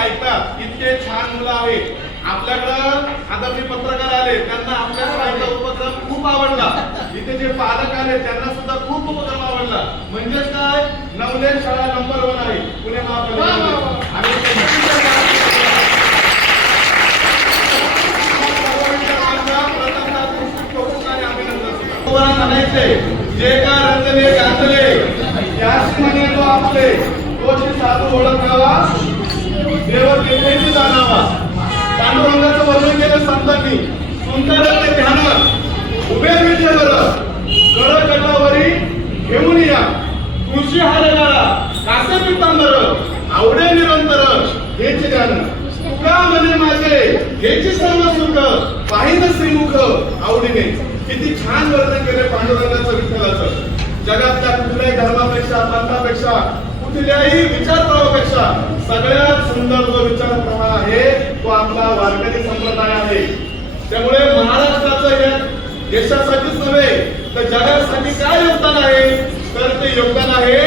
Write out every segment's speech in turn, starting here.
ऐकतात इतके छान मुलं आहेत आपल्याकडं. आता मी पत्रकार आले त्यांना आपल्या शाळेचा उपक्रम खूप आवडला. इथे जे पालक आले त्यांना सुद्धा खूप उपक्रम आवडला. म्हणजे काय, नवले शाळा नंबर 1 आहे पुणे महापालिकेमध्ये. जे का रंजले गांजले याशी म्हणे तो आपले तोची साधू ओळखावा देव देवाची जाणावा. पांडुरंगाचं वर्णन केलं संतांनी. सुंदर ते ध्यान उभे विद्येवर कर कटावरी घेऊन या तुळशी हार गाळा कासे पितांबर आवडे निरंतर हेच ध्यान. तुका म्हणे माझे हेची सर्व सुख पाहिन श्रीमुख आवडीने. किती छान वर्णन केले पांडुरंगाचं विठ्ठलाचं. जगातल्या कुठल्याही धर्मापेक्षा पंथापेक्षा कुठल्याही विचार प्रवाहापेक्षा सगळ्यात सुंदर जो विचार प्रवाह आहे तो आपला वारकरी संप्रदाय आहे. त्यामुळे महाराष्ट्राचं या देशासाठीच नव्हे तर जगासाठी काय योगदान आहे तर ते योगदान आहे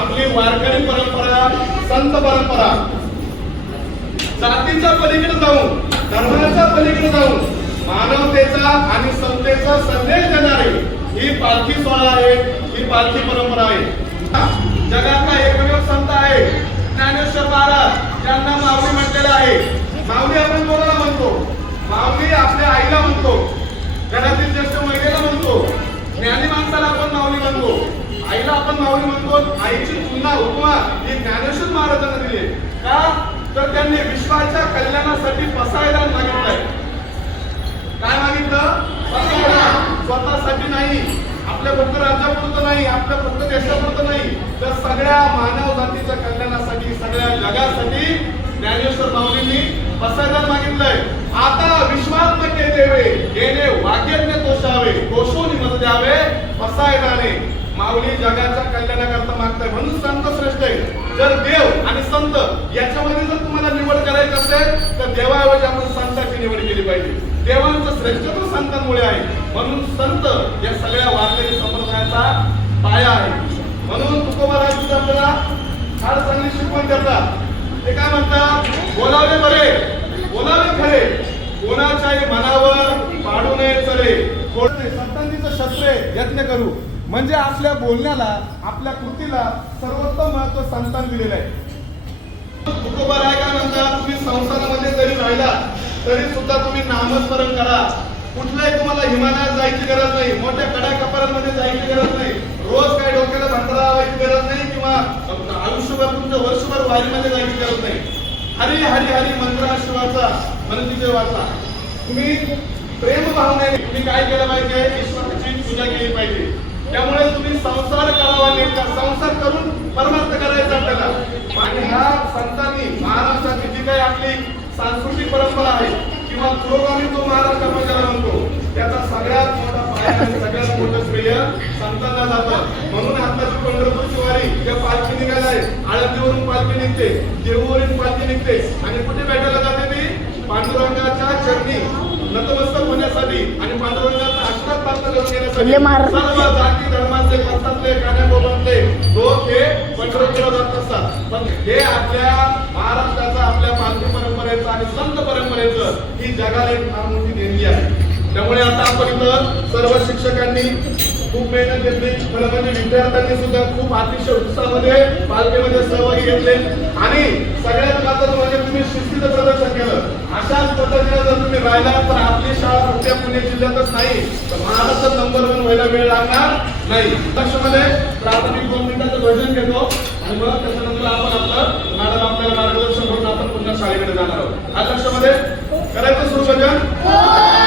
आपली वारकरी परंपरा, संत परंपरा. जातीच्या पलीकडे जाऊन, धर्माच्या पलीकडे जाऊन मानवतेचा आणि समतेचा संदेश देणारी ही पालखी सोहळा आहे, ही पालखी परंपरा आहे. जगातला एकमेव संत आहे ज्ञानेश्वर महाराज, ज्यांना माऊली म्हटलेलं आहे. माऊली आपण कोणाला म्हणतो? माऊली आपल्या आईला म्हणतो, घरातील ज्येष्ठ महिलेला म्हणतो, ज्ञानी माणसाला आपण माऊली म्हणतो, आईला आपण माऊली म्हणतो. आईची पुन्हा उपमा ही ज्ञानेश्वर महाराजांना दिली. का तर त्यांनी विश्वाच्या कल्याणासाठी पसायदान मागितलंय. काय मागितलं? स्वतःसाठी नाही, आपल्या फक्त राज्यापुरतं नाही, आपल्या फक्त देशापुरतं नाही, तर सगळ्या मानव जातीच्या कल्याणासाठी, सगळ्या जगासाठी ज्ञानेश्वर माऊलींनी पसायदान मागितलंय. आता विश्वात्मके देवे येणे वाक्यज्ञ तोषावे तोषोनी मत द्यावे पसायदाने. माऊली जगाच्या कल्याणाकरता मागताय म्हणून संत श्रेष्ठ आहे. जर देव आणि संत याच्यामध्ये जर तुम्हाला निवड करायची असेल तर देवाऐवजी आपण संतांची निवड केली पाहिजे. देवांचं श्रेष्ठत्व संतांमुळे आहे. म्हणून संत या सगळ्या वारकरी संप्रदायाचा पाया आहे. म्हणून तुकोबा राज आपल्याला फार चांगली शिकवण देतात. ते काय म्हणतात? बोलावे बरे, बोलावे खरे, कोणाच्याही मनावर पाडू नये चले. संतांचं शस्त्रे यत्न करू. म्हणजे आपल्या बोलण्याला, आपल्या कृतीला सर्वोत्तम महत्व संतांनी दिलेलं आहे. तुकोबा राय काय म्हणतात? तुम्ही संसारामध्ये जरी राहिला तरी सुद्धा तुम्ही नामस्मरण करा. कुठल्याही तुम्हाला हिमालयात जायची गरज नाही, मोठ्या कडाकपारांमध्ये जायची गरज नाही, रोज काय डोक्याला भांडरा लावायची गरज नाही किंवा आयुष्यभर तुमचं वर्षभर वारीमध्ये जायची गरज नाही. हरी हरी हरी मंत्र शिवाचा मनतीचे वाचा. तुम्ही प्रेम भावनेने तुम्ही काय केलं पाहिजे? ईश्वराची पूजा केली पाहिजे. त्यामुळे तुम्ही संसार करावा, नेमका संसार करून परमार्थ करायचा आपल्याला. आणि ह्या संतांनी महाराष्ट्राची जी काही आपली सांस्कृतिक परंपरा आहे किंवा पुरोगामी जो महाराष्ट्र आपण ज्याला म्हणतो त्याचा सगळ्यात मोठा पाया आणि सगळ्यात मोठं श्रेय संतांना जातं. म्हणून आताची पंढरपूरची वारी ज्या पालखी निघालाय, आळंदीवरून पालखी निघते, देहूवरून पालखी निघते आणि कुठे भेटायला जाते ती? पांडुरंगाच्या चरणी नतमस्तक होण्यासाठी आणि पांडुरंगाचा आशीर्वाद प्राप्त करून घेण्यासाठी सर्व जाती धर्माचे, पंथातले, कान्यागोबातले लोक हे पंढरपूरला जात असतात. पण हे आपल्या महाराष्ट्राचा, आपल्या पालखी परंपरेचं आणि संत परंपरेचं ही जगाला एक फार मोठी देणगी आहे. त्यामुळे आता आपण इथं सर्व शिक्षकांनी खूप मेहनत घेतली. खरं म्हणजे विद्यार्थ्यांनी सुद्धा खूप अतिशय उत्साहामध्ये पालखीमध्ये सहभागी घेतले आणि सगळ्यात महत्त्वाचं म्हणजे तुम्ही शिस्तीचं प्रदर्शन केलं. अशाच पद्धतीने जर तुम्ही राहिला तर आपली शाळा फक्त पुणे जिल्ह्यातच नाही तर महाराष्ट्रात नंबर 1 व्हायला वेळ लागणार नाही. लक्षामध्ये प्राथमिक 2 मिनिटाचं भजन घेतो आणि मग त्याच्यानंतर आपण आपलं मॅडम आपल्याला मार्गदर्शन करून आपण पुन्हा शाळेकडे जाणार आहोत. आज लक्षामध्ये करायचं सुरू भजन.